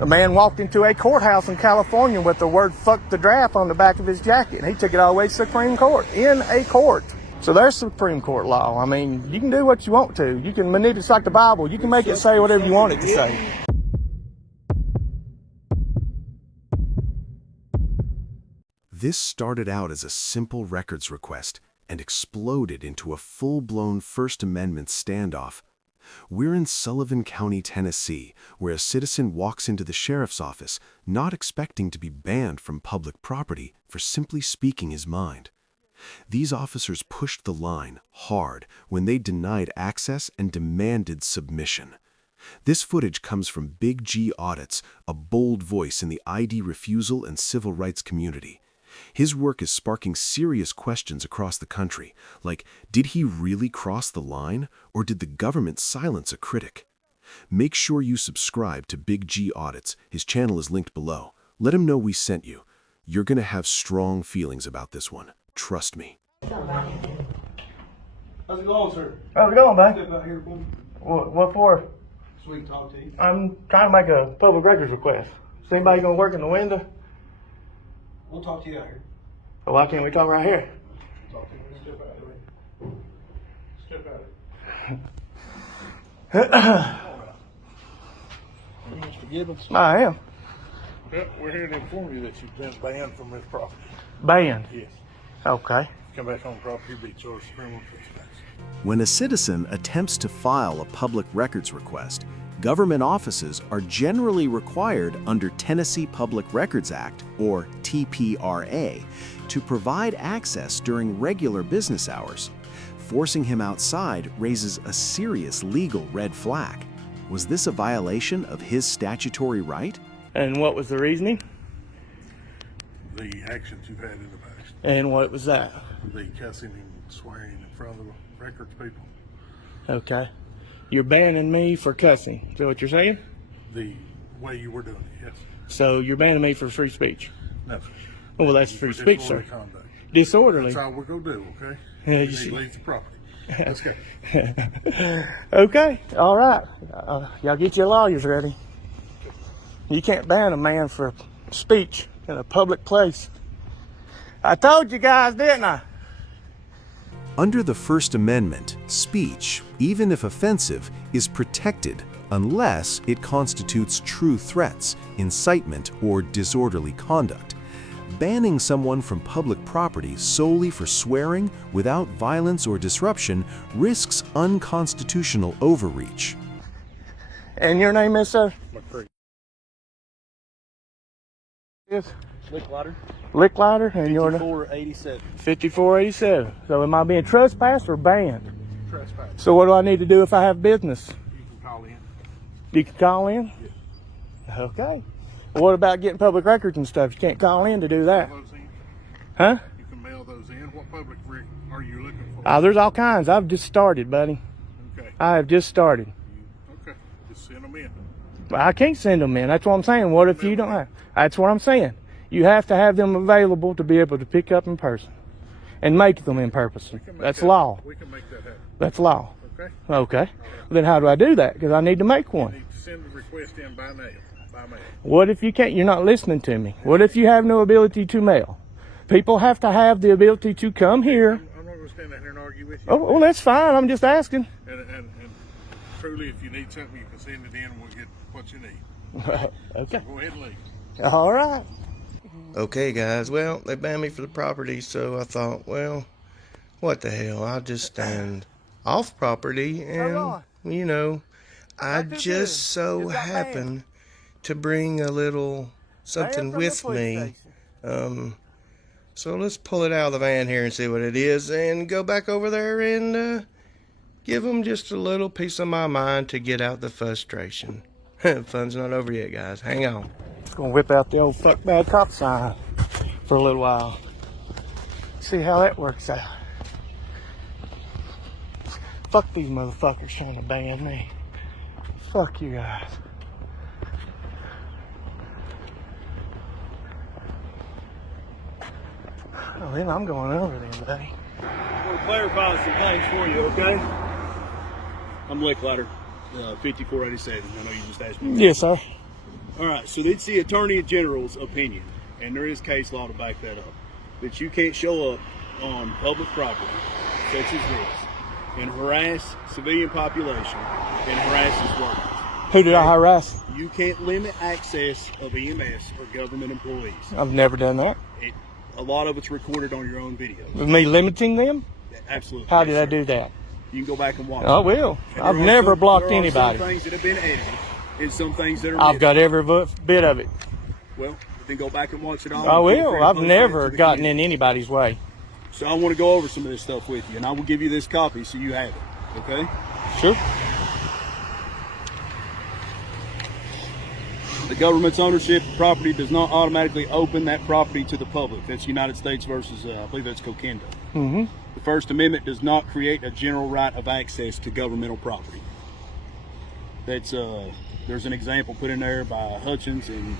A man walked into a courthouse in California with the word "fuck the draft" on the back of his jacket, and he took it all the way to Supreme Court, in a court. So there's Supreme Court law. I mean, you can do what you want to. You can manipulate, it's like the Bible. You can make it say whatever you want it to say. This started out as a simple records request and exploded into a full-blown First Amendment standoff. We're in Sullivan County, Tennessee, where a citizen walks into the sheriff's office not expecting to be banned from public property for simply speaking his mind. These officers pushed the line hard when they denied access and demanded submission. This footage comes from Big G Audits, a bold voice in the ID refusal and civil rights community. His work is sparking serious questions across the country, like, did he really cross the line, or did the government silence a critic? Make sure you subscribe to Big G Audits. His channel is linked below. Let him know we sent you. You're going to have strong feelings about this one. Trust me. How's it going, sir? How's it going, man? Step out here, boy. What for? So we can talk to you. I'm trying to make a public records request. Is anybody going to work in the window? We'll talk to you out here. Well, why can't we talk right here? Talk to you. Step out here. Step out. Mr. Gibbons? I am. Yep, we're here to inform you that you've been banned from this property. Banned? Yes. Okay. Come back on property, be charged with criminal trespass. When a citizen attempts to file a public records request, government offices are generally required under Tennessee Public Records Act, or TPRA, to provide access during regular business hours. Forcing him outside raises a serious legal red flag. Was this a violation of his statutory right? And what was the reasoning? The actions you've had in the past. And what was that? The cussing and swearing in front of the records people. Okay. You're banning me for cussing. Is that what you're saying? The way you were doing it, yes. So you're banning me for free speech? No, sir. Oh, well, that's free speech, sir. Disorderly conduct. Disorderly? That's all we're going to do, okay? Yeah, You you need see- to leave the property. Let's go. Okay. All right. Y'all get your lawyers ready. You can't ban a man for speech in a public place. I told you guys, didn't I? Under the First Amendment, speech, even if offensive, is protected unless it constitutes true threats, incitement, or disorderly conduct. Banning someone from public property solely for swearing without violence or disruption risks unconstitutional overreach. And your name is, sir? McCree. Yes. Licklighter. Licklighter, and your 5487. 5487. So am I being trespassed or banned? Trespass. So what do I need to do if I have business? You can call in. You can call in? Yes. Okay. Well, what about getting public records and stuff? You can't call in to do that. Mail those in. Huh? You can mail those in. What public record are you looking for? There's all kinds. I've just started, buddy. Okay. I have just started. Okay. Just send them in. I can't send them in. That's what I'm saying. What if you don't have? That's what I'm saying. You have to have them available to be able to pick up in person and make them in person. That's law. We can make that happen. That's law. Okay? Okay. Well, then how do I do that? Because I need to make You one. need to send the request in by mail. By mail. What if you can't? You're not listening to me. What if you have no ability to mail? People have to have the ability to come here. I'm not going to stand out here and argue with you. Oh, well, that's fine. I'm just asking. And truly, if you need something, you can send it in and we'll get what you need. Okay. Go ahead and leave. All right. Okay, guys, well, they banned me for the property, so I thought, well, what the hell, I'll just stand off property and, you know, I just so happen to bring a little something with me. So let's pull it out of the van here and see what it is and go back over there and give them just a little piece of my mind to get out the frustration. Fun's not over yet, guys. Hang on. Just gonna whip out the old fuck bad cop sign for a little while. See how that works out. Fuck these motherfuckers trying to ban me. Fuck you guys. Oh, then I'm going over then, buddy. We'll clarify some things for you, okay? I'm Licklighter, 5487. I know you just asked me. Yes, sir. All right, so it's the Attorney General's opinion, and there is case law to back that up, that you can't show up on public property, such as this, and harass civilian population and harass its workers. Who did I harass? You can't limit access of EMS or government employees. I've never done that. A lot of it's recorded on your own video. With me limiting them? Absolutely. How did I do that? You can go back and watch. I will. And I've there are never blocked there are anybody. Some things that have been edited and some things that are I've got every bit of it. Well, then go back and watch it all. I will. I've never gotten in anybody's way. So I want to go over some of this stuff with you, and I will give you this copy so you have it. Okay? Sure. The government's ownership of property does not automatically open that property to the public. That's United States versus, I believe that's Cohen. Mm-hmm. The First Amendment does not create a general right of access to governmental property. That's there's an example put in there by Hutchins and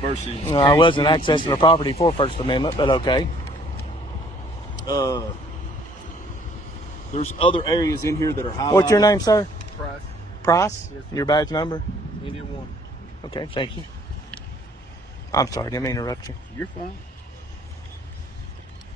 versus. No, I wasn't accessing the property for First Amendment, but okay. There's other areas in here that are highlighted. What's your name, sir? Price. Price? Yes. Your badge number? Indian one. Okay, thank you. I'm sorry, didn't mean to interrupt you. You're fine.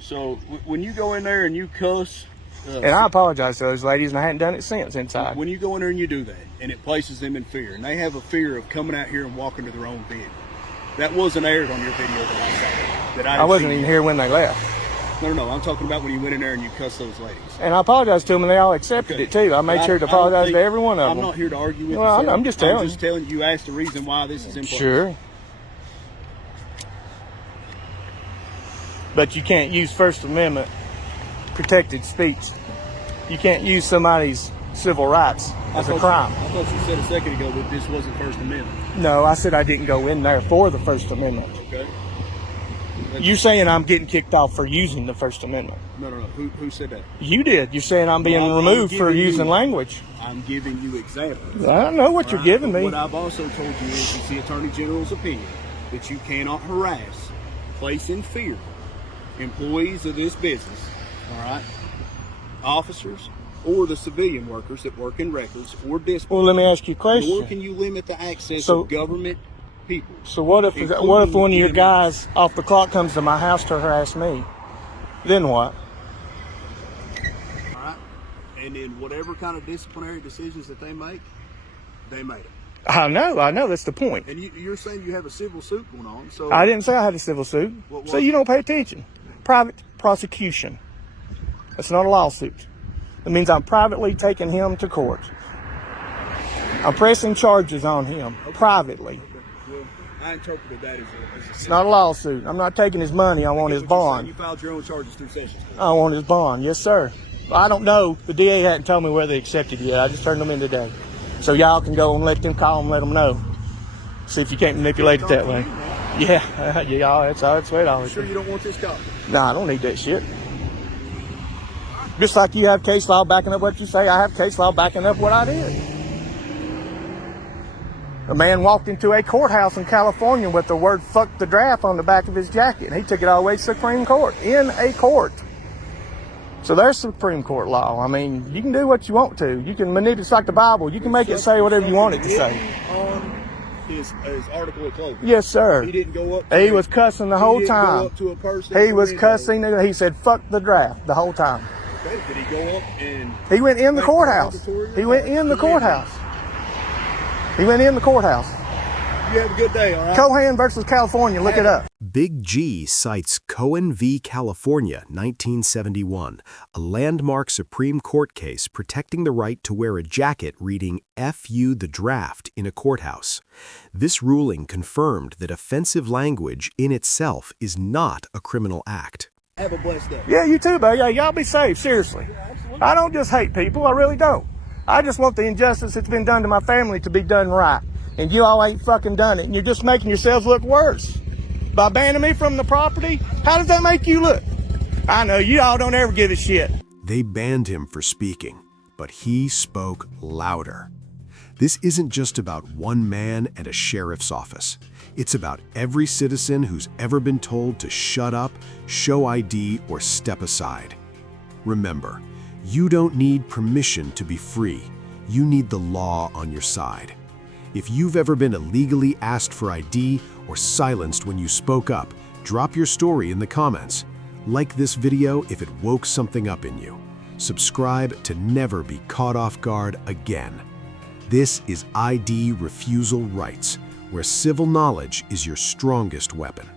So when you go in there and you cuss, And I apologize to those ladies, and I hadn't done it since inside. when you go in there and you do that, and it places them in fear, and they have a fear of coming out here and walking to their own vehicle. That wasn't aired on your video that I saw. That I wasn't even here when they left. No. I'm talking about when you went in there and you cussed those ladies. And I apologized to them, and they all accepted it too. I made sure to apologize to every one of them. I'm not here to argue with Well, you. I'm just telling I'm just telling you. You asked the reason why this is in place. Sure. But you can't use First Amendment protected speech. You can't use somebody's civil rights as a crime. I thought you said a second ago that this wasn't First Amendment. No, I said I didn't go in there for the First Amendment. Okay. You saying I'm getting kicked off for using the First Amendment? No. Who said that? You did. You're saying I'm being Well, I'm removed for giving you- using language. I'm giving you examples. I don't know what you're Right, giving but me. What I've also told you is it's the Attorney General's opinion that you cannot harass, place in fear employees of this business, all right, officers, or the civilian workers that work in records or discipline. Well, let me ask you a Nor question. can you limit the access So- of government people. So what if one of your guys off the clock comes to my house to harass me? Then what? All right, and then whatever kind of disciplinary decisions that they made it. I know. That's the point. And you're saying you have a civil suit going on, so I didn't say I had a civil suit. What So was you don't pay attention. Private prosecution. That's not a lawsuit. It means I'm privately taking him to court. I'm pressing charges on him privately. Well, I interpreted that as a It's not a lawsuit. I'm not taking his money. I want his bond. You filed your own charges through Sessions Court. I want his bond. Yes, sir. I don't know. The DA hadn't told me whether they accepted it yet. I just turned them in today. So y'all can go and let them call and let them know. See if you can't manipulate it that way. Yeah, that's the way it always Sure is. you don't want this copy? Nah, I don't need that shit. Just like you have case law backing up what you say, I have case law backing up what I did. A man walked into a courthouse in California with the word "fuck the draft" on the back of his jacket, and he took it all the way to Supreme Court, in a court. So there's Supreme Court law. I mean, you can do what you want to. You can manipulate, it's like the Bible. You can make it say whatever you want it to say. On his article of clothing. Yes, sir. He didn't go up. He was cussing the whole He didn't time. go up to a person. He was cussing. He said, "Fuck the draft" the whole time. Okay, did he go up and? He went in the Like courthouse. derogatory He went in the remarks? courthouse. He went in the courthouse. You have a good day, all right? Cohen versus California. Look it up. Big G cites Cohen v. California, 1971, a landmark Supreme Court case protecting the right to wear a jacket reading "F you the draft" in a courthouse. This ruling confirmed that offensive language in itself is not a criminal act. Have a blessed day. Yeah, you too, buddy. Yeah, y'all be safe. Seriously. I don't just hate people. I really don't. I just want the injustice that's been done to my family to be done right. And you all ain't fucking done it. And you're just making yourselves look worse. By banning me from the property, how does that make you look? I know, you all don't ever give a shit. They banned him for speaking, but he spoke louder. This isn't just about one man and a sheriff's office. It's about every citizen who's ever been told to shut up, show ID, or step aside. Remember, you don't need permission to be free. You need the law on your side. If you've ever been illegally asked for ID or silenced when you spoke up, drop your story in the comments. Like this video if it woke something up in you. Subscribe to never be caught off guard again. This is ID Refusal Rights, where civil knowledge is your strongest weapon.